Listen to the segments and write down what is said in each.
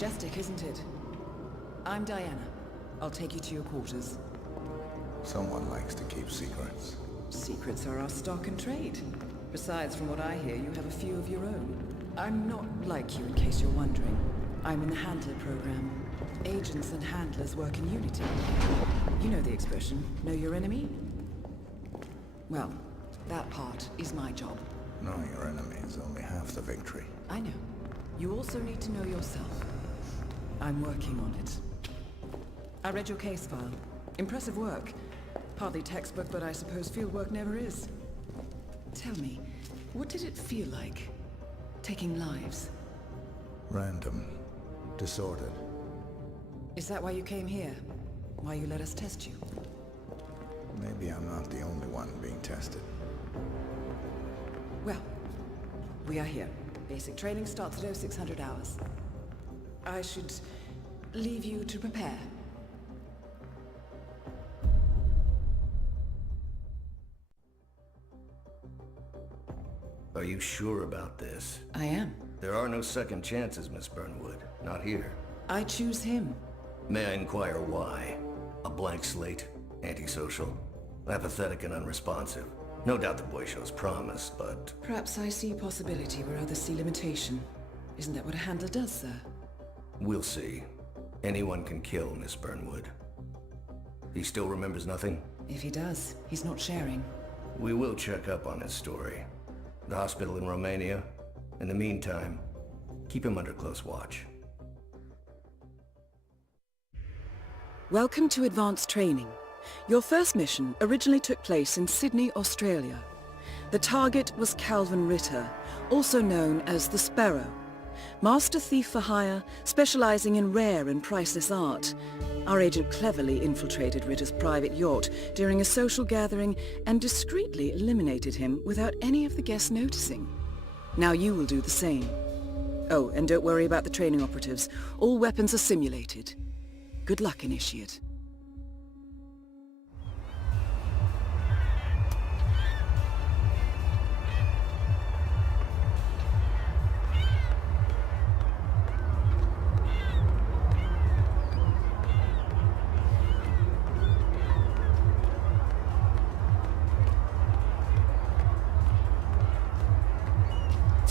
majestic, isn't it? I'm Diana. I'll take you to your quarters. Someone likes to keep secrets. Secrets are our stock and trade. Besides, from what I hear, you have a few of your own. I'm not like you, in case you're wondering. I'm in the Handler program. Agents and handlers work in unity. You know the expression, know your enemy? Well, that part is my job. Knowing your enemy is only half the victory. I know. You also need to know yourself. I'm working on it. I read your case file. Impressive work. Hardly textbook, but I suppose field work never is. Tell me, what did it feel like, taking lives? Random. Disordered. Is that why you came here? Why you let us test you? Maybe I'm not the only one being tested. Well, we are here. Basic training starts at 0600 hours. I should leave you to prepare. Are you sure about this? I am. There are no second chances, Miss Burnwood. Not here. I choose him. May I inquire why? A blank slate? Antisocial? Apathetic and unresponsive? No doubt the boy shows promise, but... Perhaps I see possibility where others see limitation. Isn't that what a handler does, sir? We'll see. Anyone can kill, Miss Burnwood. He still remembers nothing? If he does, he's not sharing. We will check up on his story. The hospital in Romania. In the meantime, keep him under close watch. Welcome to Advanced Training. Your first mission originally took place in Sydney, Australia. The target was Calvin Ritter, also known as the Sparrow. Master thief for hire, specializing in rare and priceless art. Our agent cleverly infiltrated Ritter's private yacht during a social gathering and discreetly eliminated him without any of the guests noticing. Now you will do the same. Oh, and don't worry about the training operatives. All weapons are simulated. Good luck, Initiate.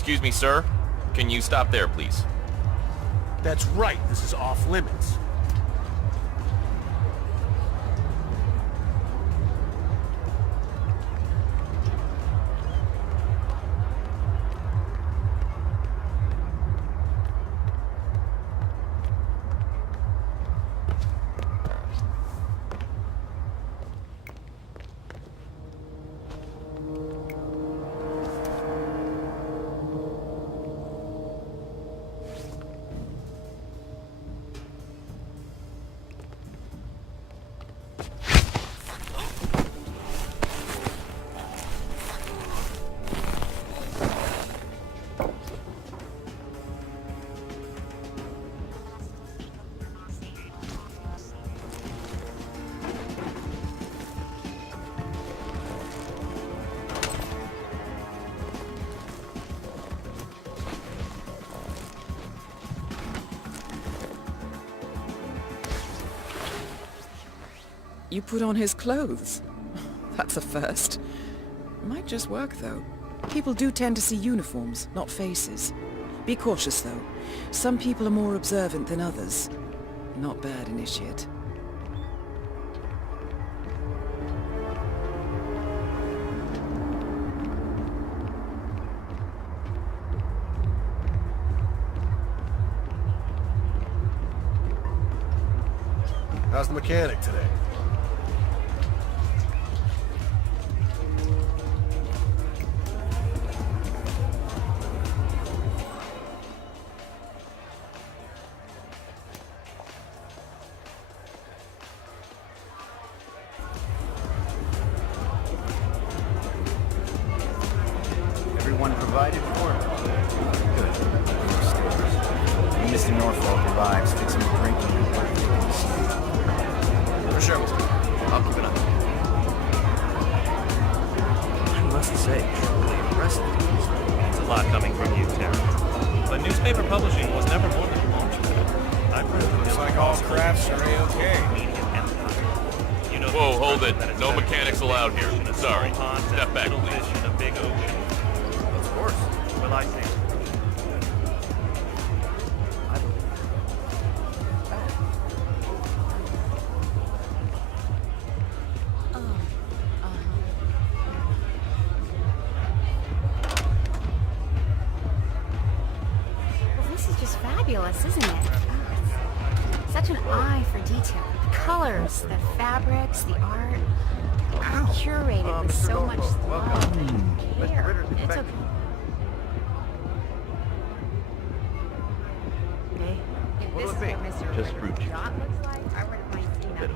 Excuse me, sir. Can you stop there, please? That's right, this is off limits. You put on his clothes. That's a first. Might just work, though. People do tend to see uniforms, not faces. Be cautious, though. Some people are more observant than others. Not bad, Initiate. How's the mechanic today? Everyone provided for? Good. Mr. Norfolk arrives, fix him a drink and For sure. I'll look it up. I must say, truly impressive. It's a lot coming from you, Tara. But newspaper publishing was never more than a launch pad. crafts are A-okay. Whoa, hold it. No mechanics allowed here. Sorry. Step back, please. In a big ocean. Of course. Well, I think. Well, this is just fabulous, isn't it? Such an eye for detail. The colors, the fabrics, the art. Curated with so much love and care. It's okay. Hey, if this is what Mr. Just fruit juice. yacht looks like, I wouldn't mind seeing that.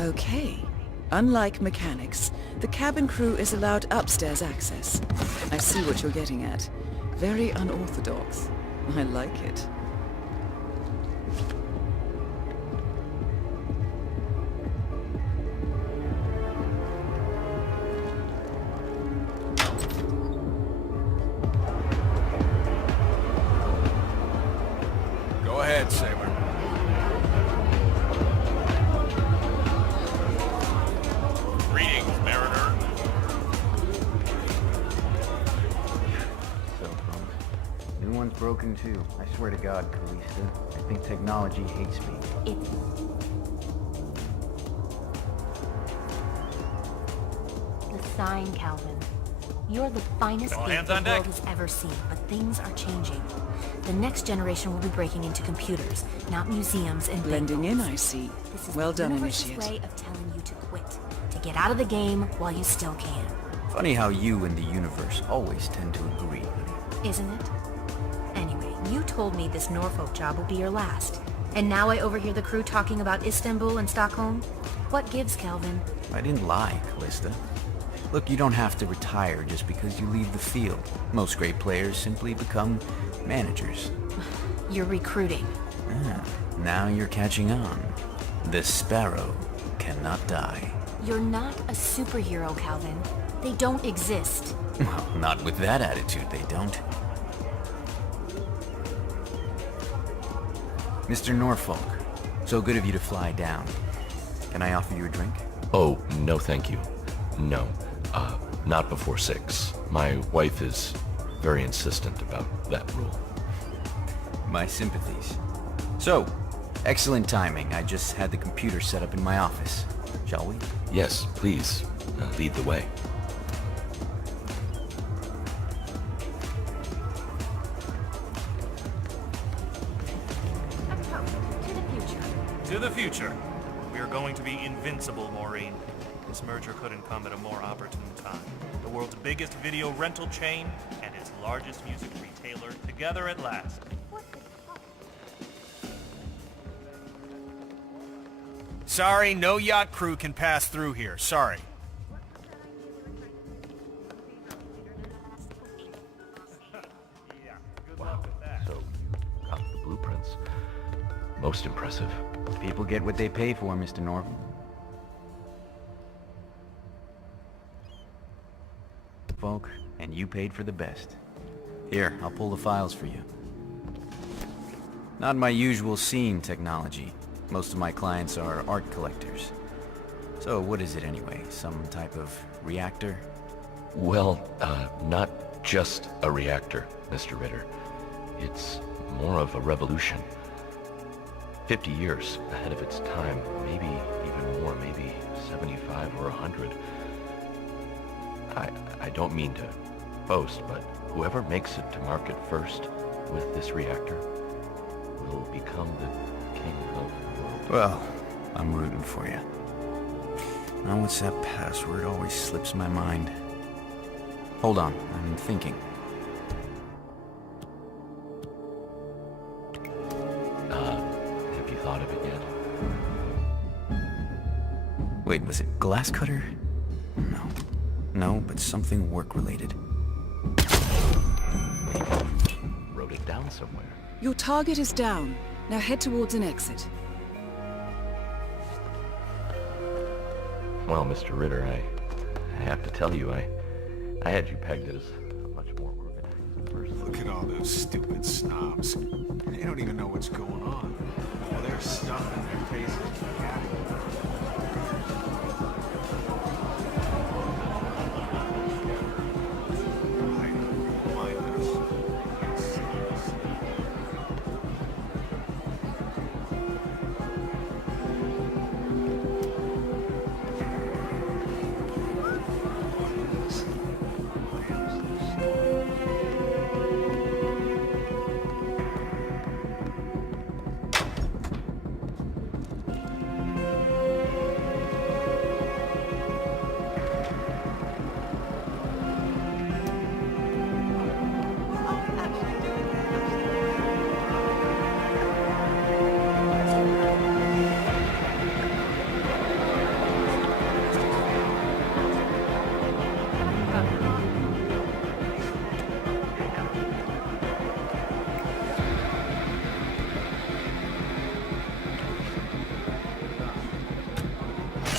Okay. Unlike mechanics, the cabin crew is allowed upstairs access. I see what you're getting at. Very unorthodox. I like it. Go ahead, Sailor. Greetings, Mariner. So, folks, new one's broken too. I swear to God, Calista, I think technology hates me. It's... The sign, Calvin. You're the finest All thing hands the on world deck. has ever seen, but things are changing. The next generation will be breaking into computers, not museums and Blending in, bank I see. This is Well the done, universe's Initiate. way of telling you to quit, to get out of the game while you still can. Funny how you and the universe always tend to agree, honey. Isn't it? Anyway, you told me this Norfolk job will be your last. And now I overhear the crew talking about Istanbul and Stockholm? What gives, Calvin? I didn't lie, Calista. Look, you don't have to retire just because you leave the field. Most great players simply become managers. You're recruiting. Ah, now you're catching on. The sparrow cannot die. You're not a superhero, Calvin. They don't exist. Well, not with that attitude, they don't. Mr. Norfolk, so good of you to fly down. Can I offer you a drink? Oh, no thank you. No. Not before 6. My wife is very insistent about that rule. My sympathies. So, excellent timing. I just had the computer set up in my office. Shall we? Yes, please, lead the way. To the future. To the future. We are going to be invincible, Maureen. This merger couldn't come at a more opportune time. The world's biggest video rental chain and its largest music retailer together at last. Sorry, no yacht crew can pass through here. Sorry. So, you got the blueprints. Most impressive. People get what they pay for, Mr. Norfolk. Folk, and you paid for the best. Here, I'll pull the files for you. Not my usual scene technology. Most of my clients are art collectors. So what is it anyway? Some type of reactor? Well, not just a reactor, Mr. Ritter. It's more of a revolution. 50 years ahead of its time, maybe even more, maybe 75 or 100. I don't mean to boast, but whoever makes it to market first with this reactor will become the king of the world. Well, I'm rooting for you. Now what's that password? Always slips my mind. Hold on, I'm thinking. Have you thought of it yet? Wait, was it glass cutter? No. No, but something work-related. Wrote it down somewhere. Your target is down. Now head towards an exit. Well, Mr. Ritter, I have to tell you, I had you pegged as a much more organized person. Look at all those stupid snobs. They don't even know what's going on. Well, they're stuffing their faces.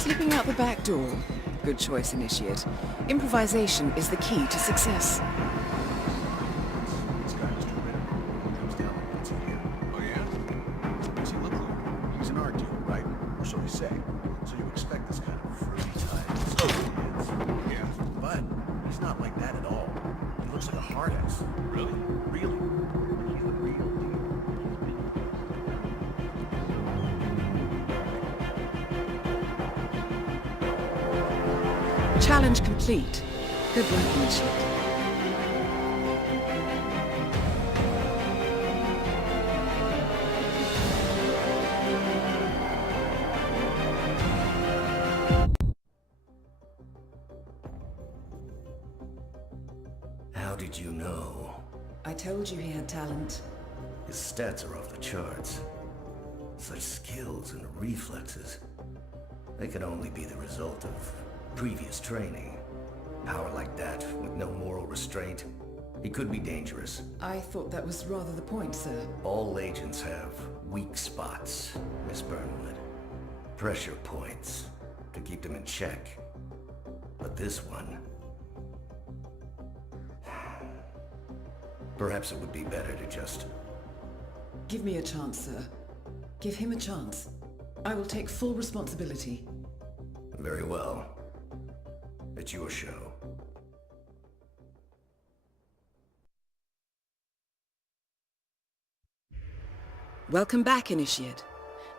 Slipping out the back door. Good choice, Initiate. Improvisation is the key to success. This guy, Mr. Ritter, comes down like once a year. Oh, yeah? What's he look like? He's an art dealer, right? Or so they say. So you expect this kind of fruity type. Oh, yeah. But he's not like that at all. He looks like a hard ass. Really? Really. Like he's the real deal. Challenge complete. Good work, Initiate. How did you know? I told you he had talent. His stats are off the charts. Such skills and reflexes. They could only be the result of previous training. Power like that, with no moral restraint, he could be dangerous. I thought that was rather the point, sir. All agents have weak spots, Miss Burnwood. Pressure points to keep them in check. But this one... Perhaps it would be better to just... Give me a chance, sir. Give him a chance. I will take full responsibility. Very well. It's your show. Welcome back, Initiate.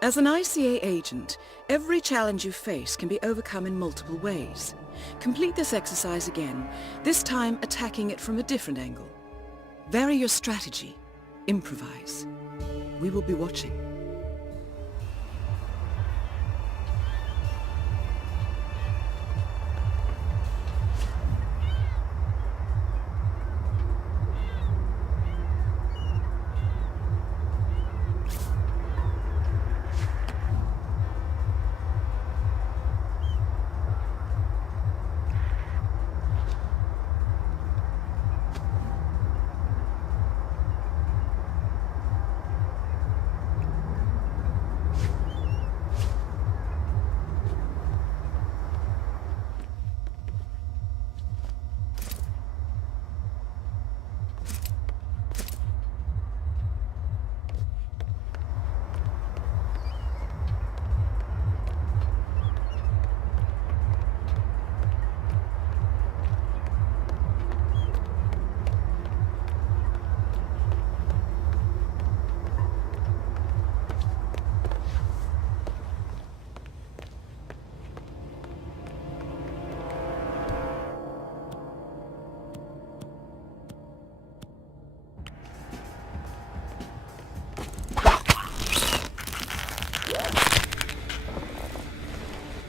As an ICA agent, every challenge you face can be overcome in multiple ways. Complete this exercise again, this time attacking it from a different angle. Vary your strategy. Improvise. We will be watching.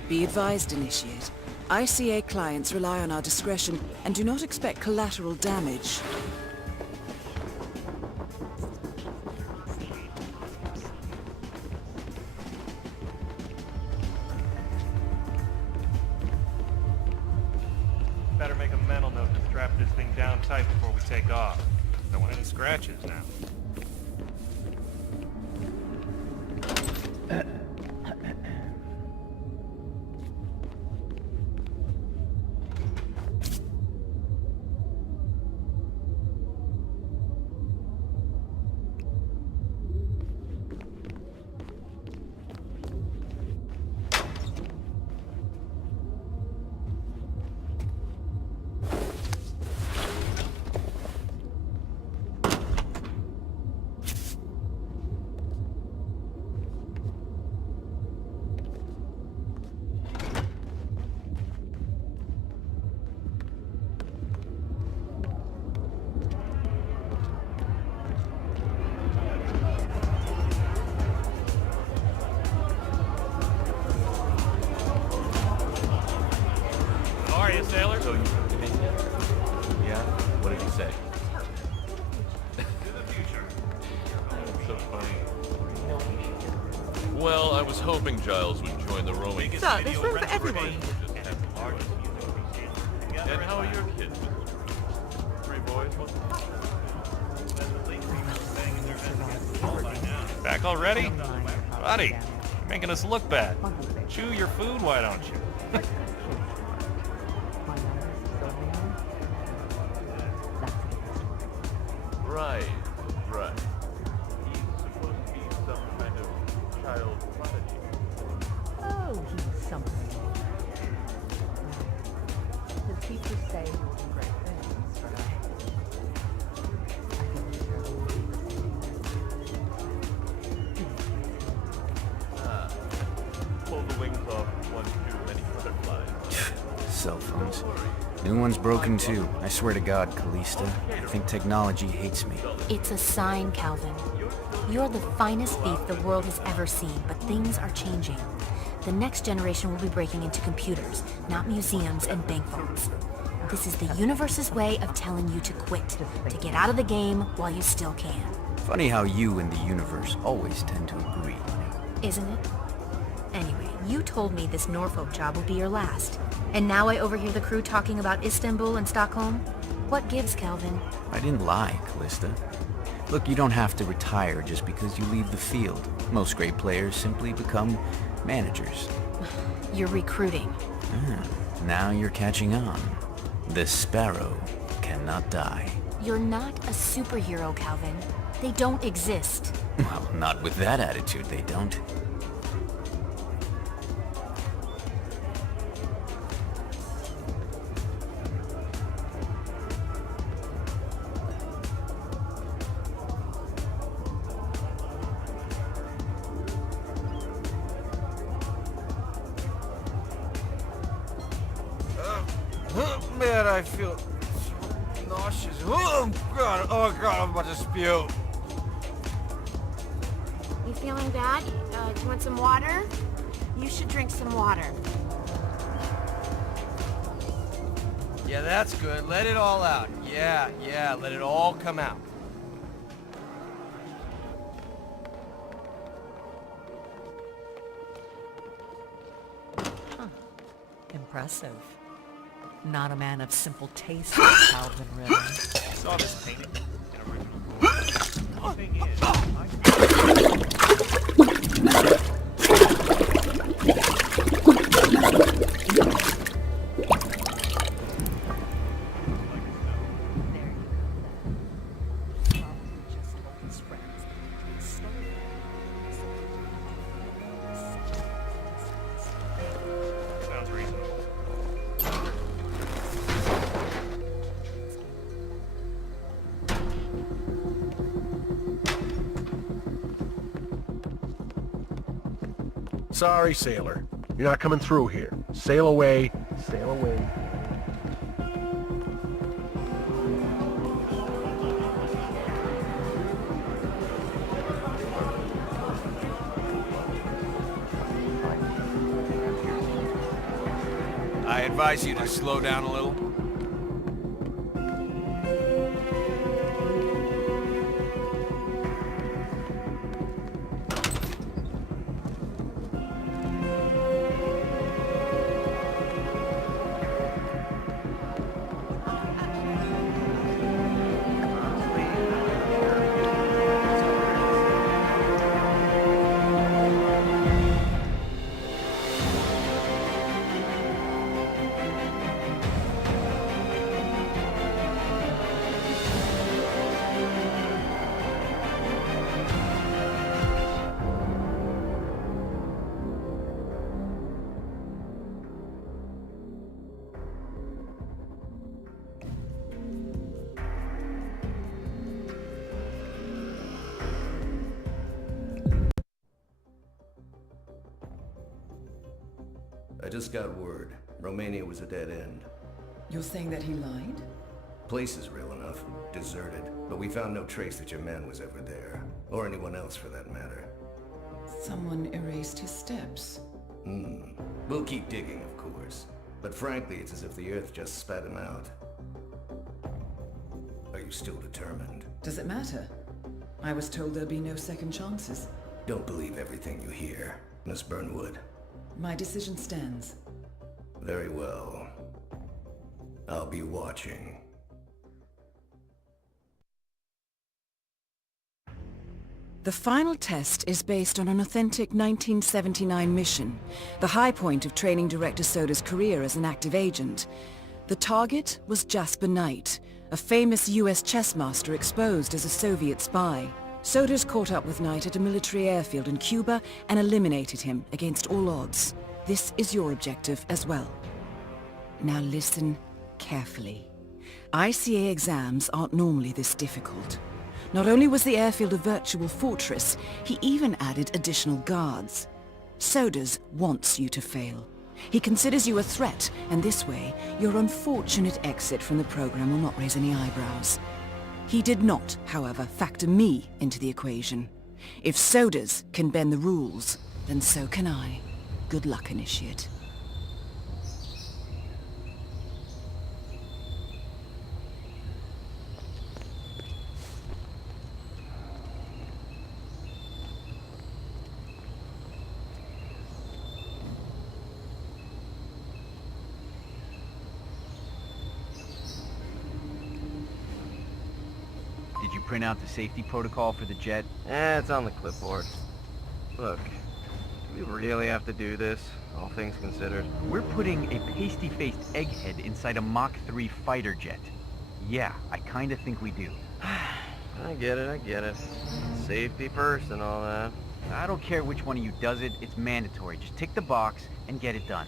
Be advised, Initiate. ICA clients rely on our discretion and do not expect collateral damage. Better make a mental note to strap this thing down tight before we take off. Don't want any scratches now. Hey, sailor. So you came in yet? Yeah? What did he say? So funny. Well, I was hoping Giles would join the rowing. Sir, there's room for everyone. And how are your kids? 3 boys? Back already? Buddy, you're making us look bad. Chew your food, why don't you? Right. He's supposed to be some kind of child prodigy. Oh, he's something. The teachers say he will do great things, but I don't Pull the wings off one too many butterflies. Cell phones. New one's broken too. I swear to God, Callista. I think technology hates me. It's a sign, Calvin. You're the finest thief the world has ever seen, but things are changing. The next generation will be breaking into computers, not museums and bank vaults. This is the universe's way of telling you to quit, to get out of the game while you still can. Funny how you and the universe always tend to agree. Isn't it? Anyway, you told me this Norfolk job will be your last. And now I overhear the crew talking about Istanbul and Stockholm? What gives, Calvin? I didn't lie, Callista. Look, you don't have to retire just because you leave the field. Most great players simply become managers. You're recruiting. Now you're catching on. The sparrow cannot die. You're not a superhero, Calvin. They don't exist. Well, not with that attitude, they don't. Man, I feel nauseous. Oh God, I'm about to spew. You feeling bad? Do you want some water? You should drink some water. Yeah, that's good. Let it all out. Yeah, let it all come out. Impressive. Not a man of simple taste, Calvin Ritter. I saw this painting in original. The thing is, sounds reasonable. Sorry, sailor. You're not coming through here. Sail away. Sail away. I advise you to slow down a little. I just got word. Romania was a dead end. You're saying that he lied? Place is real enough. Deserted. But we found no trace that your man was ever there. Or anyone else for that matter. Someone erased his steps. We'll keep digging, of course. But frankly, it's as if the Earth just spat him out. Are you still determined? Does it matter? I was told there'll be no second chances. Don't believe everything you hear, Miss Burnwood. My decision stands. Very well. I'll be watching. The final test is based on an authentic 1979 mission, the high point of training director Soda's career as an active agent. The target was Jasper Knight, a famous US chess master exposed as a Soviet spy. Soda's caught up with Knight at a military airfield in Cuba and eliminated him against all odds. This is your objective as well. Now listen carefully. ICA exams aren't normally this difficult. Not only was the airfield a virtual fortress, he even added additional guards. Sodas wants you to fail. He considers you a threat, and this way, your unfortunate exit from the program will not raise any eyebrows. He did not, however, factor me into the equation. If Sodas can bend the rules, then so can I. Good luck, Initiate. Did you print out the safety protocol for the jet? It's on the clipboard. Look, do we really have to do this, all things considered? We're putting a pasty-faced egghead inside a Mach 3 fighter jet. Yeah, I kinda think we do. I get it. Safety first and all that. I don't care which one of you does it, it's mandatory. Just tick the box and get it done.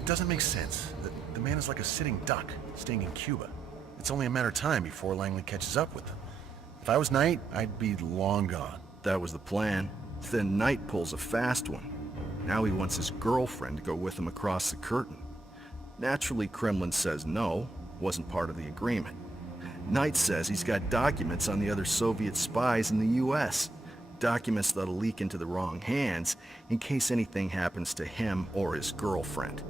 It doesn't make sense. The man is like a sitting duck, staying in Cuba. It's only a matter of time before Langley catches up with him. If I was Knight, I'd be long gone. That was the plan. Then Knight pulls a fast one. Now he wants his girlfriend to go with him across the curtain. Naturally, Kremlin says no, wasn't part of the agreement. Knight says he's got documents on the other Soviet spies in the US. Documents that'll leak into the wrong hands in case anything happens to him or his girlfriend.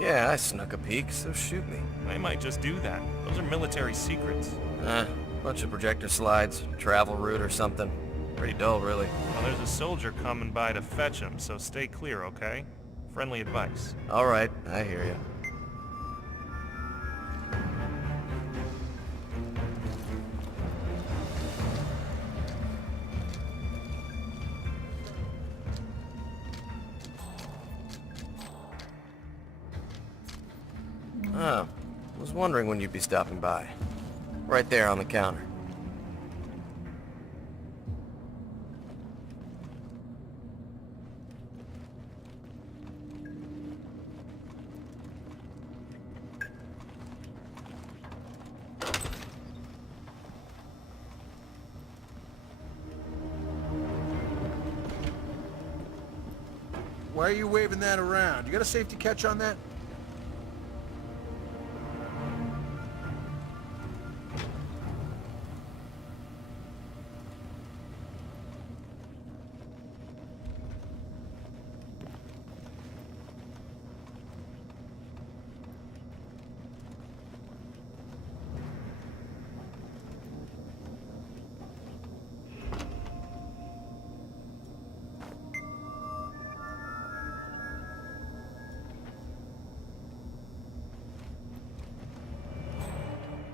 Yeah, I snuck a peek, so shoot me. They might just do that. Those are military secrets. Bunch of projector slides, travel route or something. Pretty dull, really. Well, there's a soldier coming by to fetch him, so stay clear, okay? Friendly advice. All right, I hear you. Oh, was wondering when you'd be stopping by. Right there on the counter. Why are you waving that around? You got a safety catch on that?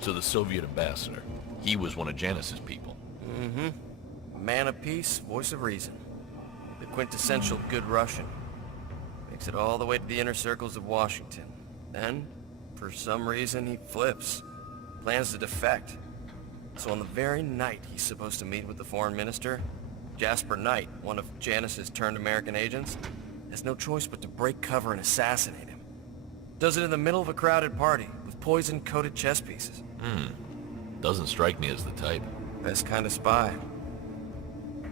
So the Soviet ambassador, he was one of Janice's people. Mm-hmm. Man of peace, voice of reason. The quintessential good Russian. Makes it all the way to the inner circles of Washington. Then, for some reason, he flips. Plans to defect. So on the very night he's supposed to meet with the foreign minister, Jasper Knight, one of Janice's turned American agents, has no choice but to break cover and assassinate him. Does it in the middle of a crowded party, with poison-coated chess pieces. Doesn't strike me as the type. Best kind of spy.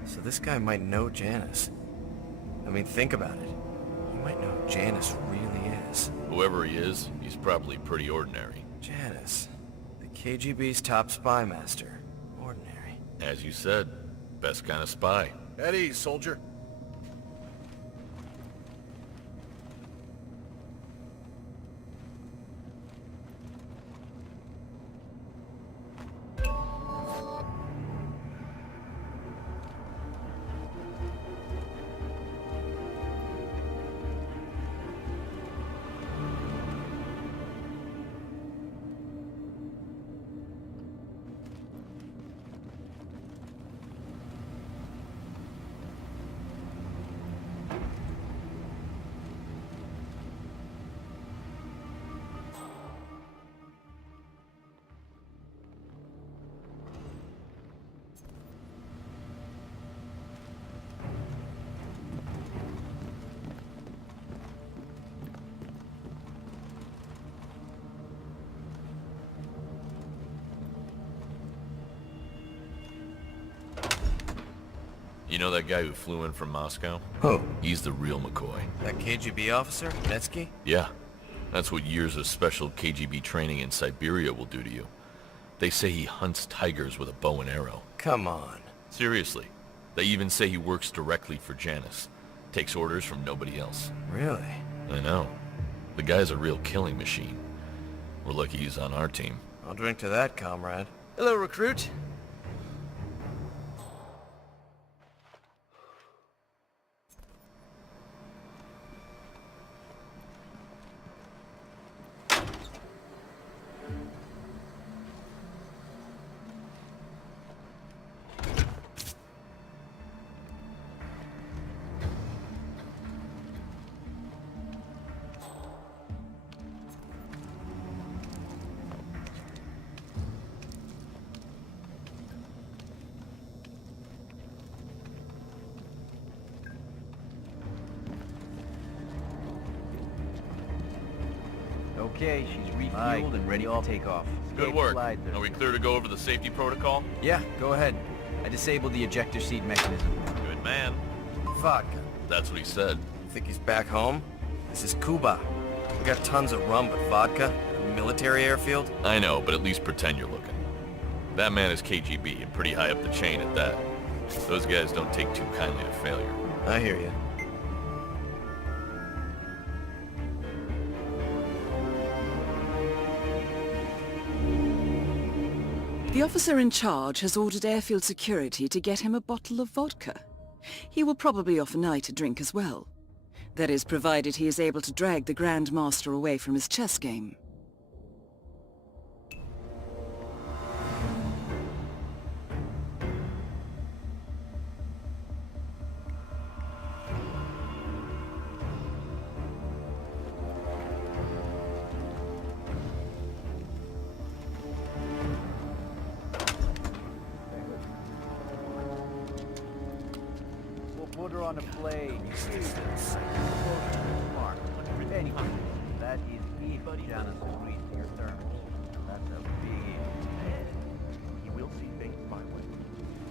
So this guy might know Janice. I mean, think about it. He might know who Janice really is. Whoever he is, he's probably pretty ordinary. Janice. The KGB's top spy master. Ordinary. As you said, best kind of spy. At ease, soldier. You know that guy who flew in from Moscow? Who? He's the real McCoy. That KGB officer, Netsky? Yeah. That's what years of special KGB training in Siberia will do to you. They say he hunts tigers with a bow and arrow. Come on. Seriously. They even say he works directly for Janice. Takes orders from nobody else. Really? I know. The guy's a real killing machine. We're lucky he's on our team. I'll drink to that, comrade. Hello, recruit. Okay, she's refueled and ready to take off. Good work. Are we clear to go over the safety protocol? Yeah, go ahead. I disabled the ejector seat mechanism. Good man. Vodka. That's what he said. You think he's back home? This is Cuba. We got tons of rum, but vodka? At a military airfield? I know, but at least pretend you're looking. That man is KGB and pretty high up the chain at that. Those guys don't take too kindly to failure. I hear you. The officer in charge has ordered airfield security to get him a bottle of vodka. He will probably offer Knight a drink as well. That is, provided he is able to drag the Grand Master away from his chess game. Put her on a plane. Mark. Anyway, that is if Janice agrees to your terms. That's a big if. He will see things my way.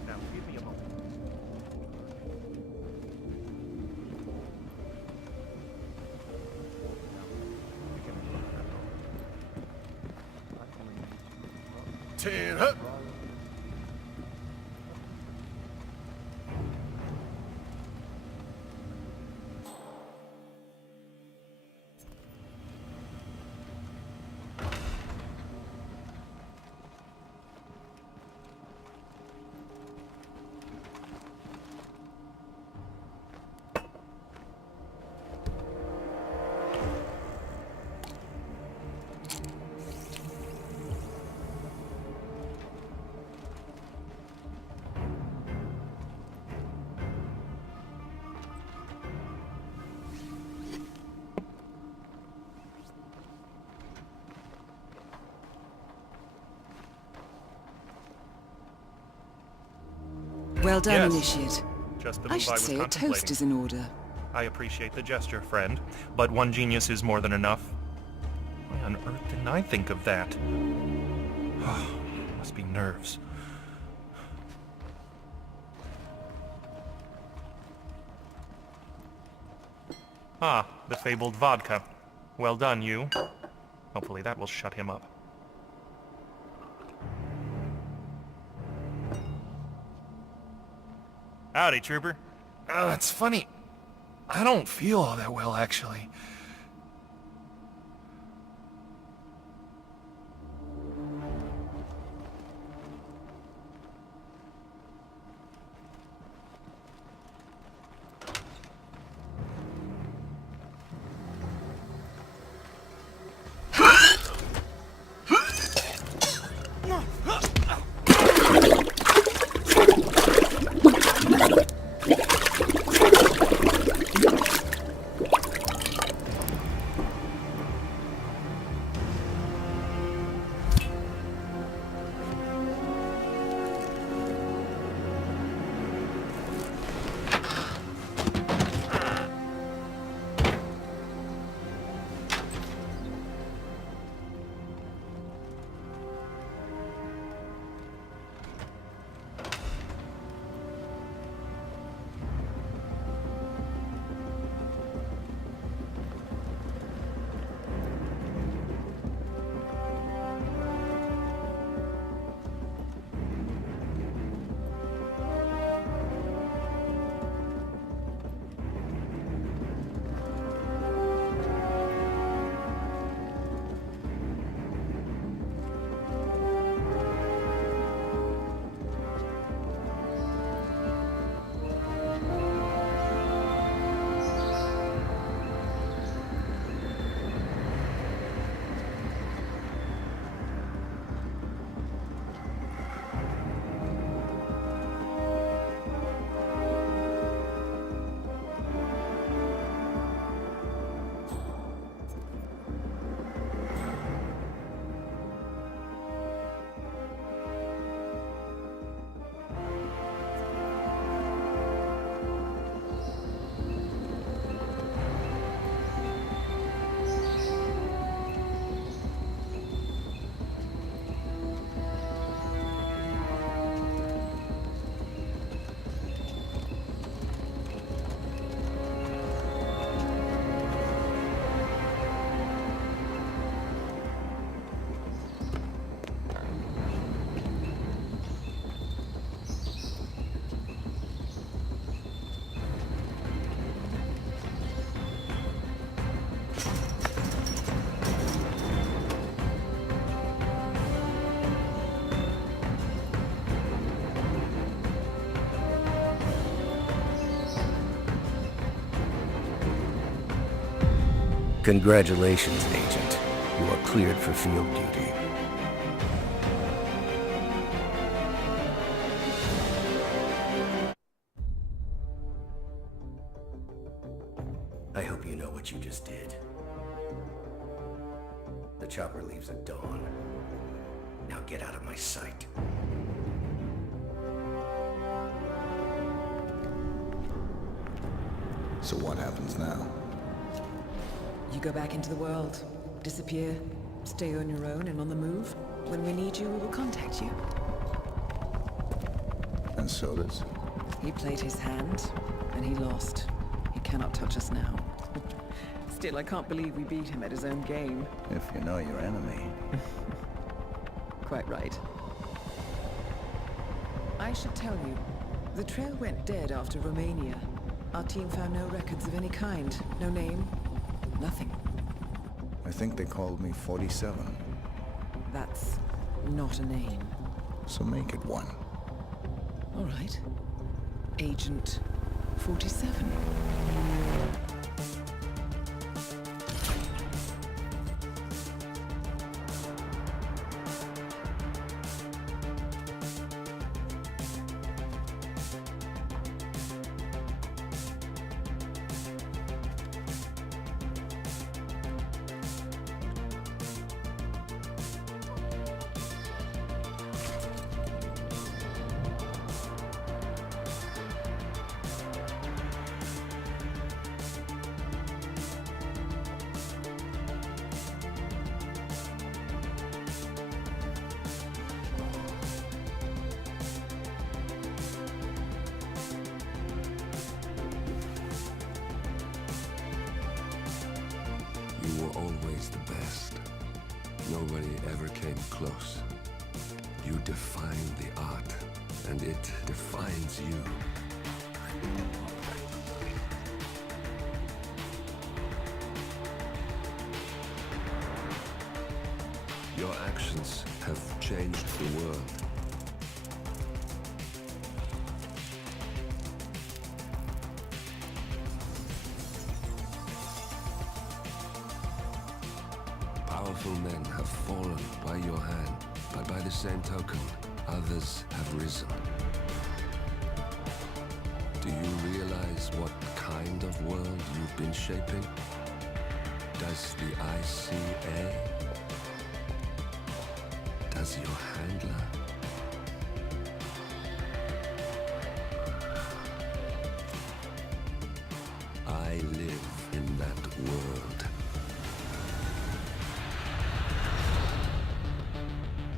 Now, give me a moment. Ten up. Well done, Yes. Initiate. Just the I move should was say a toast contemplating. is in order. I appreciate the gesture, friend, but one genius is more than enough. Why on earth didn't I think of that? Must be nerves. Ah, the fabled vodka. Well done, you. Hopefully that will shut him up. Howdy, trooper. It's funny. I don't feel all that well, actually. Congratulations, Agent. You are cleared for field duty. I hope you know what you just did. The chopper leaves at dawn. Now get out of my sight. So what happens now? You go back into the world, disappear, stay on your own and on the move. When we need you, we will contact you. And so does? He played his hand, and he lost. He cannot touch us now. Still, I can't believe we beat him at his own game. If you know your enemy. Quite right. I should tell you, the trail went dead after Romania. Our team found no records of any kind. No name. Nothing. I think they called me 47. That's not a name. So make it one. All right. Agent 47. You were always the best. Nobody ever came close. You define the art, and it defines you. Your actions have changed the world. Powerful men have fallen by your hand, but by the same token, others have risen. Do you realize what kind of world you've been shaping? Does the ICA? Does your handler? I live in that world.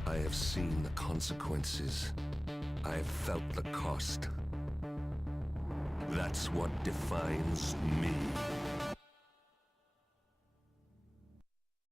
I have seen the consequences. I have felt the cost. That's what defines me.